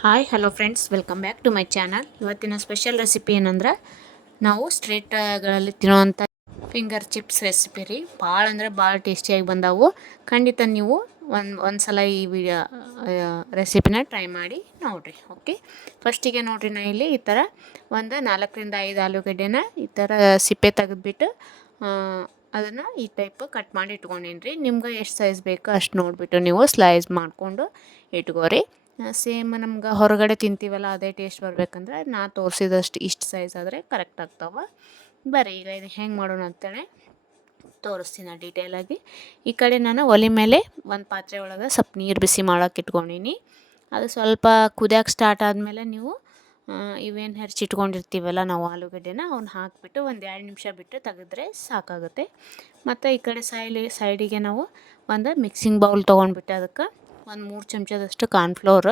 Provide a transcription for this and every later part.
Hi hello friends, welcome back to my channel. ಇವತ್ತಿನ special recipe ಏನಂದ್ರೆ ನಾವು ಸ್ಟ್ರೀಟ್ಗಳಲ್ಲಿ ತಿನ್ನೋವಂಥ ಫಿಂಗರ್ ಚಿಪ್ಸ್ ರೆಸಿಪಿ ರೀ. ಭಾಳ ಅಂದ್ರೆ ಭಾಳ ಟೇಸ್ಟಿಯಾಗಿ ಬಂದಾವು. ಖಂಡಿತ ನೀವು ಒಂದು ಸಲ ಈ ವಿಡಿಯೋ ರೆಸಿಪಿನ ಟ್ರೈ ಮಾಡಿ ನೋಡಿರಿ. ಓಕೆ, ಫಸ್ಟಿಗೆ ನೋಡಿರಿ, ನಾ ಇಲ್ಲಿ ಈ ಥರ ಒಂದು 4-5 ಆಲೂಗಡ್ಡೆನ ಈ ಥರ ಸಿಪ್ಪೆ ತೆಗೆದ್ಬಿಟ್ಟು ಅದನ್ನು ಈ ಟೈಪ್ ಕಟ್ ಮಾಡಿ ಇಟ್ಕೊಂಡೀನಿ ರೀ. ನಿಮ್ಗೆ ಎಷ್ಟು ಸೈಜ್ ಬೇಕೋ ಅಷ್ಟು ನೋಡಿಬಿಟ್ಟು ನೀವು ಸ್ಲೈಸ್ ಮಾಡಿಕೊಂಡು ಇಟ್ಕೋರಿ. ಸೇಮ್ ನಮ್ಗೆ ಹೊರಗಡೆ ತಿಂತೀವಲ್ಲ ಅದೇ ಟೇಸ್ಟ್ ಬರ್ಬೇಕಂದ್ರೆ ನಾ ತೋರಿಸಿದಷ್ಟು ಇಷ್ಟು ಸೈಜ್ ಆದರೆ ಕರೆಕ್ಟ್ ಆಗ್ತಾವೆ. ಬರ್ರಿ ಈಗ ಇದು ಹೆಂಗೆ ಮಾಡೋಣ ಅಂತೇಳಿ ತೋರಿಸ್ತೀನಿ ಡೀಟೇಲಾಗಿ. ಈ ಕಡೆ ನಾನು ಒಲೆ ಮೇಲೆ ಒಂದು ಪಾತ್ರೆ ಒಳಗೆ ಸ್ವಲ್ಪ ನೀರು ಬಿಸಿ ಮಾಡೋಕೆ ಇಟ್ಕೊಂಡೀನಿ. ಅದು ಸ್ವಲ್ಪ ಕುದಿಯೋಕೆ ಸ್ಟಾರ್ಟ್ ಆದಮೇಲೆ ನೀವು ಇವೇನು ಹೆಚ್ಚಿಟ್ಕೊಂಡಿರ್ತೀವಲ್ಲ ನಾವು ಆಲೂಗಡ್ಡೆನ ಅವ್ನ ಹಾಕಿಬಿಟ್ಟು ಒಂದು 2 ನಿಮಿಷ ಬಿಟ್ಟು ತೆಗೆದ್ರೆ ಸಾಕಾಗುತ್ತೆ. ಮತ್ತು ಈ ಕಡೆ ಸೈಡಿಗೆ ನಾವು ಒಂದು ಮಿಕ್ಸಿಂಗ್ ಬೌಲ್ ತೊಗೊಂಡ್ಬಿಟ್ಟು ಅದಕ್ಕೆ ಒಂದು 3 ಚಮಚದಷ್ಟು ಕಾರ್ನ್ಫ್ಲೋರ್,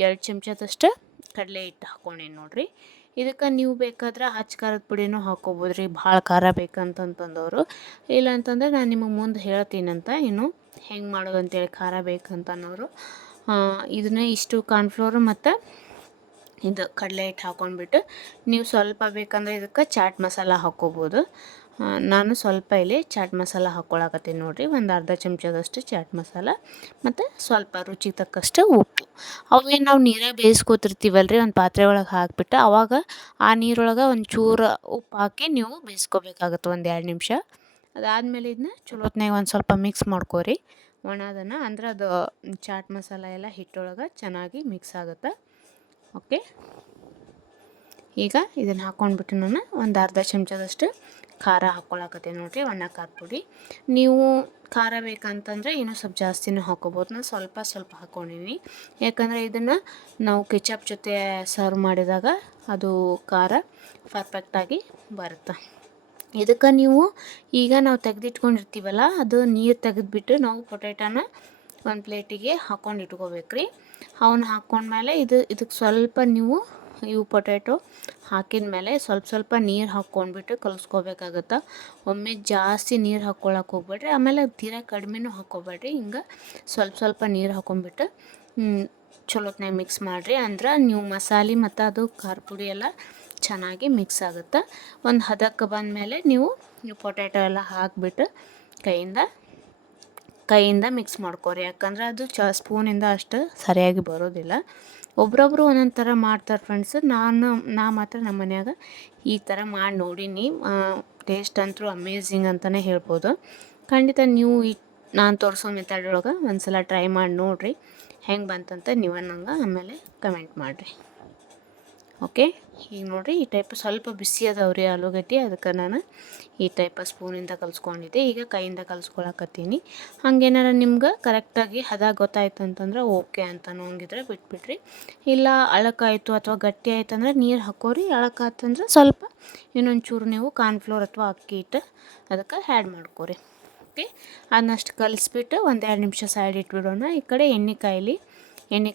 2 ಚಮಚದಷ್ಟು ಕಡಲೆ ಹಿಟ್ಟು ಹಾಕ್ಕೊಂಡೇನಿ ನೋಡಿರಿ. ಇದಕ್ಕೆ ನೀವು ಬೇಕಾದ್ರೆ ಹಚ್ಚ ಖಾರದ ಪುಡಿನೂ ಹಾಕ್ಕೋಬೋದು ರೀ, ಭಾಳ ಖಾರ ಬೇಕಂತಂದವರು. ಇಲ್ಲ ಅಂತಂದರೆ ನಾನು ನಿಮಗೆ ಮುಂದೆ ಹೇಳ್ತೀನಂತ ಇನ್ನು ಹೆಂಗೆ ಮಾಡೋದು ಅಂತೇಳಿ. ಖಾರ ಬೇಕಂತನ್ನೋರು ಇದನ್ನೇ ಇಷ್ಟು ಕಾರ್ನ್ಫ್ಲೋರು ಮತ್ತು ಇದು ಕಡಲೆ ಹಿಟ್ಟು ಹಾಕ್ಕೊಂಡ್ಬಿಟ್ಟು ನೀವು ಸ್ವಲ್ಪ ಬೇಕಂದರೆ ಇದಕ್ಕೆ ಚಾಟ್ ಮಸಾಲ ಹಾಕ್ಕೋಬೋದು. ನಾನು ಸ್ವಲ್ಪ ಇಲ್ಲಿ ಚಾಟ್ ಮಸಾಲ ಹಾಕ್ಕೊಳಕತ್ತೀನಿ ನೋಡಿರಿ. ಒಂದು ಅರ್ಧ ಚಮಚದಷ್ಟು ಚಾಟ್ ಮಸಾಲ ಮತ್ತು ಸ್ವಲ್ಪ ರುಚಿಗೆ ತಕ್ಕಷ್ಟು ಉಪ್ಪು. ಅವೇನು ನಾವು ನೀರಾಗ ಬೇಯಿಸ್ಕೊತಿರ್ತೀವಲ್ರಿ, ಒಂದು ಪಾತ್ರೆ ಒಳಗೆ ಹಾಕಿಬಿಟ್ಟು ಆವಾಗ ಆ ನೀರೊಳಗೆ ಒಂದು ಚೂರು ಉಪ್ಪು ಹಾಕಿ ನೀವು ಬೇಯಿಸ್ಕೋಬೇಕಾಗತ್ತೆ ಒಂದು 2 ನಿಮಿಷ. ಅದಾದಮೇಲೆ ಇದನ್ನ ಚಲೋತ್ನಾಗ ಒಂದು ಸ್ವಲ್ಪ ಮಿಕ್ಸ್ ಮಾಡ್ಕೊರಿ ಒಣದನ್ನು, ಅಂದ್ರೆ ಅದು ಚಾಟ್ ಮಸಾಲ ಎಲ್ಲ ಹಿಟ್ಟೊಳಗೆ ಚೆನ್ನಾಗಿ ಮಿಕ್ಸ್ ಆಗುತ್ತೆ. ಓಕೆ, ಈಗ ಇದನ್ನು ಹಾಕ್ಕೊಂಡ್ಬಿಟ್ಟು ನಾನು ಒಂದು ಅರ್ಧ ಚಮಚದಷ್ಟು ಖಾರ ಹಾಕ್ಕೊಳಕತ್ತೀನಿ ನೋಡಿರಿ, ಒಣ ಖಾರ ಪುಡಿ. ನೀವು ಖಾರ ಬೇಕಂತಂದರೆ ಇನ್ನೂ ಸ್ವಲ್ಪ ಜಾಸ್ತಿನೂ ಹಾಕ್ಕೋಬೋದು. ನಾನು ಸ್ವಲ್ಪ ಹಾಕ್ಕೊಂಡಿನಿ, ಯಾಕಂದರೆ ಇದನ್ನು ನಾವು ಕೆಚಪ್ ಜೊತೆ ಸರ್ವ್ ಮಾಡಿದಾಗ ಅದು ಖಾರ ಪರ್ಫೆಕ್ಟಾಗಿ ಬರುತ್ತೆ. ಇದಕ್ಕೆ ನೀವು ಈಗ ನಾವು ತೆಗೆದಿಟ್ಕೊಂಡಿರ್ತೀವಲ್ಲ ಅದು ನೀರು ತೆಗೆದ್ಬಿಟ್ಟು ನಾವು ಪೊಟ್ಯಾಟೋನ ಒಂದು ಪ್ಲೇಟಿಗೆ ಹಾಕ್ಕೊಂಡು ಇಟ್ಕೋಬೇಕು ರೀ. ಅವನ್ನ ಹಾಕ್ಕೊಂಡ್ಮೇಲೆ ಇದಕ್ಕೆ ಸ್ವಲ್ಪ ನೀವು ಇವು ಪೊಟ್ಯಾಟೊ ಹಾಕಿದ ಮೇಲೆ ಸ್ವಲ್ಪ ನೀರು ಹಾಕ್ಕೊಂಡ್ಬಿಟ್ಟು ಕಲಿಸ್ಕೋಬೇಕಾಗತ್ತೆ. ಒಮ್ಮೆ ಜಾಸ್ತಿ ನೀರು ಹಾಕ್ಕೊಳಕ್ಕೆ ಹೋಗ್ಬೇಡ್ರಿ, ಆಮೇಲೆ ತೀರಾ ಕಡಿಮೆನೂ ಹಾಕ್ಕೋಬೇಡ್ರಿ. ಹಿಂಗೆ ಸ್ವಲ್ಪ ನೀರು ಹಾಕ್ಕೊಂಡ್ಬಿಟ್ಟು ಚಲೋತ್ನಾಗ ಮಿಕ್ಸ್ ಮಾಡಿರಿ. ಅಂದ್ರೆ ನೀವು ಮಸಾಲೆ ಮತ್ತು ಅದು ಖಾರ ಪುಡಿ ಎಲ್ಲ ಚೆನ್ನಾಗಿ ಮಿಕ್ಸ್ ಆಗುತ್ತೆ. ಒಂದು ಹದಕ್ಕೆ ಬಂದಮೇಲೆ ನೀವು ಪೊಟ್ಯಾಟೊ ಎಲ್ಲ ಹಾಕಿಬಿಟ್ಟು ಕೈಯಿಂದ ಮಿಕ್ಸ್ ಮಾಡ್ಕೊರಿ, ಯಾಕಂದ್ರೆ ಅದು ಸ್ಪೂನಿಂದ ಅಷ್ಟು ಸರಿಯಾಗಿ ಬರೋದಿಲ್ಲ. ಒಬ್ರೊಬ್ರು ಒಂದೊಂದು ಥರ ಮಾಡ್ತಾರೆ ಫ್ರೆಂಡ್ಸ್. ನಾ ಮಾತ್ರ ನಮ್ಮ ಮನ್ಯಾಗ ಈ ಥರ ಮಾಡಿ ನೋಡೀನಿ. ಟೇಸ್ಟ್ ಅಂತೂ ಅಮೇಝಿಂಗ್ ಅಂತಲೇ ಹೇಳ್ಬೋದು. ಖಂಡಿತ ನೀವು ನಾನು ತೋರಿಸೋ ಮೆಥಡ್ ಒಳಗೆ ಒಂದು ಸಲ ಟ್ರೈ ಮಾಡಿ ನೋಡಿರಿ, ಹೆಂಗೆ ಬಂತಂತ ನೀವು ನಂಗೆ ಆಮೇಲೆ ಕಮೆಂಟ್ ಮಾಡಿರಿ. ಓಕೆ, ಈಗ ನೋಡಿರಿ ಈ ಟೈಪ್ ಸ್ವಲ್ಪ ಬಿಸಿ ಅದಾವ್ರಿ ಆಲೂಗಡ್ಡೆ, ಅದಕ್ಕೆ ನಾನು ಈ ಟೈಪ್ ಸ್ಪೂನಿಂದ ಕಲಿಸ್ಕೊಂಡಿದ್ದೆ. ಈಗ ಕೈಯಿಂದ ಕಲಿಸ್ಕೊಳಕತ್ತೀನಿ. ಹಾಗೇನಾರ ನಿಮ್ಗೆ ಕರೆಕ್ಟಾಗಿ ಹದ ಗೊತ್ತಾಯ್ತು ಅಂತಂದ್ರೆ ಓಕೆ ಅಂತ ಹಂಗಿದ್ರೆ ಬಿಟ್ಬಿಡ್ರಿ. ಇಲ್ಲ ಅಳಕಾಯಿತು ಅಥವಾ ಗಟ್ಟಿ ಆಯ್ತು ಅಂದ್ರೆ ನೀರು ಹಾಕೋರಿ. ಅಳಕಾತಂದ್ರೆ ಸ್ವಲ್ಪ ಇನ್ನೊಂಚೂರು ನೀವು ಕಾರ್ನ್ಫ್ಲೋರ್ ಅಥವಾ ಅಕ್ಕಿ ಹಿಟ್ಟು ಅದಕ್ಕೆ ಆ್ಯಡ್ ಮಾಡ್ಕೊರಿ. ಓಕೆ, ಅದನ್ನಷ್ಟು ಕಲಿಸ್ಬಿಟ್ಟು ಒಂದು 2 ನಿಮಿಷ ಸೈಡ್ ಇಟ್ಬಿಡೋಣ. ಈ ಕಡೆ ಎಣ್ಣೆ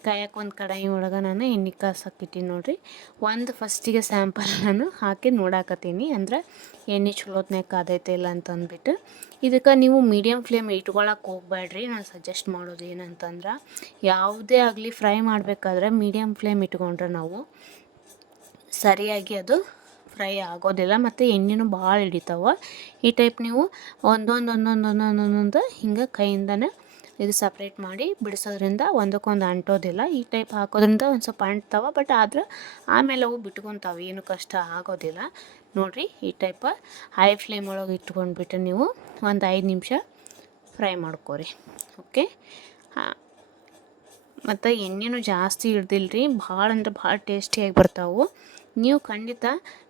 ಕಾಯಕ್ಕೆ ಒಂದು ಕಡಾಯಿ ಒಳಗೆ ನಾನು ಎಣ್ಣೆ ಕಾಸಕ್ಕಿಟ್ಟಿನಿ ನೋಡಿರಿ. ಒಂದು ಫಸ್ಟಿಗೆ ಸ್ಯಾಂಪಲ್ ನಾನು ಹಾಕಿ ನೋಡಾಕತ್ತೀನಿ, ಅಂದ್ರೆ ಎಣ್ಣೆ ಚಲೋತ್ನಾಗ ಕಾದೈತೆ ಇಲ್ಲ ಅಂತಂದ್ಬಿಟ್ಟು. ಇದಕ್ಕೆ ನೀವು ಮೀಡಿಯಮ್ ಫ್ಲೇಮ್ ಇಟ್ಕೊಳಕ್ಕೆ ಹೋಗ್ಬೇಡ್ರಿ. ನಾನು ಸಜೆಸ್ಟ್ ಮಾಡೋದು ಏನಂತಂದ್ರೆ ಯಾವುದೇ ಆಗಲಿ ಫ್ರೈ ಮಾಡಬೇಕಾದ್ರೆ ಮೀಡಿಯಮ್ ಫ್ಲೇಮ್ ಇಟ್ಕೊಂಡ್ರೆ ನಾವು ಸರಿಯಾಗಿ ಅದು ಫ್ರೈ ಆಗೋದಿಲ್ಲ ಮತ್ತು ಎಣ್ಣೆನೂ ಭಾಳ ಹಿಡಿತಾವೆ. ಈ ಟೈಪ್ ನೀವು ಒಂದೊಂದು ಹಿಂಗೆ ಕೈಯಿಂದನೇ ಇದು ಸಪ್ರೇಟ್ ಮಾಡಿ ಬಿಡಿಸೋದ್ರಿಂದ ಒಂದಕ್ಕೊಂದು ಅಂಟೋದಿಲ್ಲ. ಈ ಟೈಪ್ ಹಾಕೋದ್ರಿಂದ ಒಂದು ಸ್ವಲ್ಪ ಅಂಟ್ತಾವೆ, ಬಟ್ ಆದ್ರೆ ಆಮೇಲೆ ಅವು ಬಿಟ್ಕೊತಾವೆ, ಏನು ಕಷ್ಟ ಆಗೋದಿಲ್ಲ. ನೋಡಿರಿ ಈ ಟೈಪ ಹೈ ಫ್ಲೇಮ್ ಒಳಗೆ ಇಟ್ಕೊಂಡ್ಬಿಟ್ಟು ನೀವು ಒಂದು 5 ನಿಮಿಷ ಫ್ರೈ ಮಾಡ್ಕೊರಿ. ಓಕೆ, ಮತ್ತು ಎಣ್ಣೆನೂ ಜಾಸ್ತಿ ಹಿಡ್ದಿಲ್ರಿ, ಭಾಳ ಅಂದ್ರೆ ಭಾಳ ಟೇಸ್ಟಿಯಾಗಿ ಬರ್ತಾವೆ. ನೀವು ಖಂಡಿತ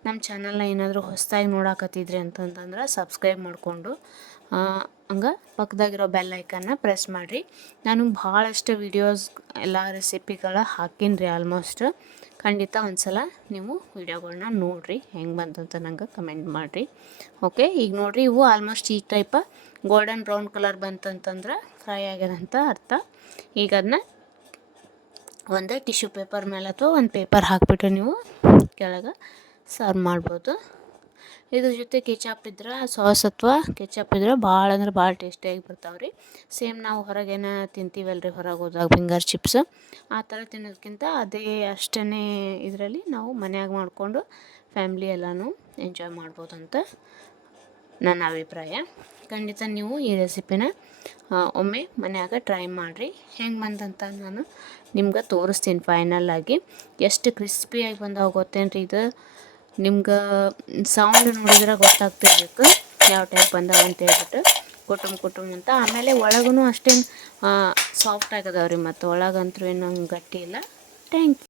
ನಮ್ಮ ಚಾನಲ್ನ ಏನಾದರೂ ಹೊಸದಾಗಿ ನೋಡಾಕತ್ತಿದ್ರಿ ಅಂತಂದ್ರೆ ಸಬ್ಸ್ಕ್ರೈಬ್ ಮಾಡಿಕೊಂಡು ಹಂಗೆ ಪಕ್ಕದಾಗಿರೋ ಬೆಲ್ ಐಕನ್ನ ಪ್ರೆಸ್ ಮಾಡಿರಿ. ನಾನು ಭಾಳಷ್ಟು ವೀಡಿಯೋಸ್ ಎಲ್ಲ ರೆಸಿಪಿಗಳ ಹಾಕೀನಿ ರೀ ಆಲ್ಮೋಸ್ಟ್. ಖಂಡಿತ ಒಂದು ಸಲ ನೀವು ವೀಡಿಯೋಗಳನ್ನ ನೋಡಿರಿ, ಹೆಂಗೆ ಬಂತಂತ ನಂಗೆ ಕಮೆಂಟ್ ಮಾಡಿರಿ. ಓಕೆ, ಈಗ ನೋಡಿರಿ ಇವು ಆಲ್ಮೋಸ್ಟ್ ಈ ಟೈಪ ಗೋಲ್ಡನ್ ಬ್ರೌನ್ ಕಲರ್ ಬಂತಂತಂದ್ರೆ ಫ್ರೈ ಆಗ್ಯದಂತ ಅರ್ಥ. ಈಗ ಅದನ್ನ ಒಂದು ಟಿಶ್ಯೂ ಪೇಪರ್ ಮೇಲೆ ಅಥವಾ ಒಂದು ಪೇಪರ್ ಹಾಕಿಬಿಟ್ಟು ನೀವು ಕೆಳಗೆ ಸರ್ವ್ ಮಾಡ್ಬೋದು. ಇದ್ರ ಜೊತೆ ಕೆಚಪ್ ಇದ್ರೆ ಸಾಸ್ ಅಥವಾ ಕೆಚಪ್ ಇದ್ರೆ ಭಾಳ ಅಂದ್ರೆ ಭಾಳ ಟೇಸ್ಟಿಯಾಗಿ ಬರ್ತಾವೆ ರೀ. ಸೇಮ್ ನಾವು ಹೊರಗೇನ ತಿಂತೀವಲ್ಲ ರೀ, ಹೊರಗೆ ಹೋದಾಗ ಫಿಂಗರ್ ಚಿಪ್ಸ್ ಆ ಥರ ತಿನ್ನೋದಕ್ಕಿಂತ ಅದೇ ಅಷ್ಟೇ ಇದರಲ್ಲಿ ನಾವು ಮನ್ಯಾಗ ಮಾಡಿಕೊಂಡು ಫ್ಯಾಮ್ಲಿ ಎಲ್ಲನೂ ಎಂಜಾಯ್ ಮಾಡ್ಬೋದಂತ ನನ್ನ ಅಭಿಪ್ರಾಯ. ಖಂಡಿತ ನೀವು ಈ ರೆಸಿಪಿನ ಒಮ್ಮೆ ಮನ್ಯಾಗ ಟ್ರೈ ಮಾಡಿರಿ. ಹೆಂಗೆ ಬಂದಂತ ನಾನು ನಿಮ್ಗೆ ತೋರಿಸ್ತೀನಿ ಫೈನಲ್ ಆಗಿ. ಎಷ್ಟು ಕ್ರಿಸ್ಪಿಯಾಗಿ ಬಂದಾವ ಗೊತ್ತೇನು ರೀ. ಇದು ನಿಮ್ಗೆ ಸೌಂಡ್ ನೋಡಿದ್ರೆ ಗೊತ್ತಾಗ್ತಿರ್ಬೇಕು ಯಾವ ಟೈಪ್ ಬಂದಾವ ಅಂತ ಹೇಳ್ಬಿಟ್ಟು, ಕುಟುಂಬ ಅಂತ. ಆಮೇಲೆ ಒಳಗೂ ಅಷ್ಟೇನು ಸಾಫ್ಟ್ ಆಗದವ್ರಿ, ಮತ್ತು ಒಳಗಂತೂ ಏನು ಗಟ್ಟಿ ಇಲ್ಲ. Thank you.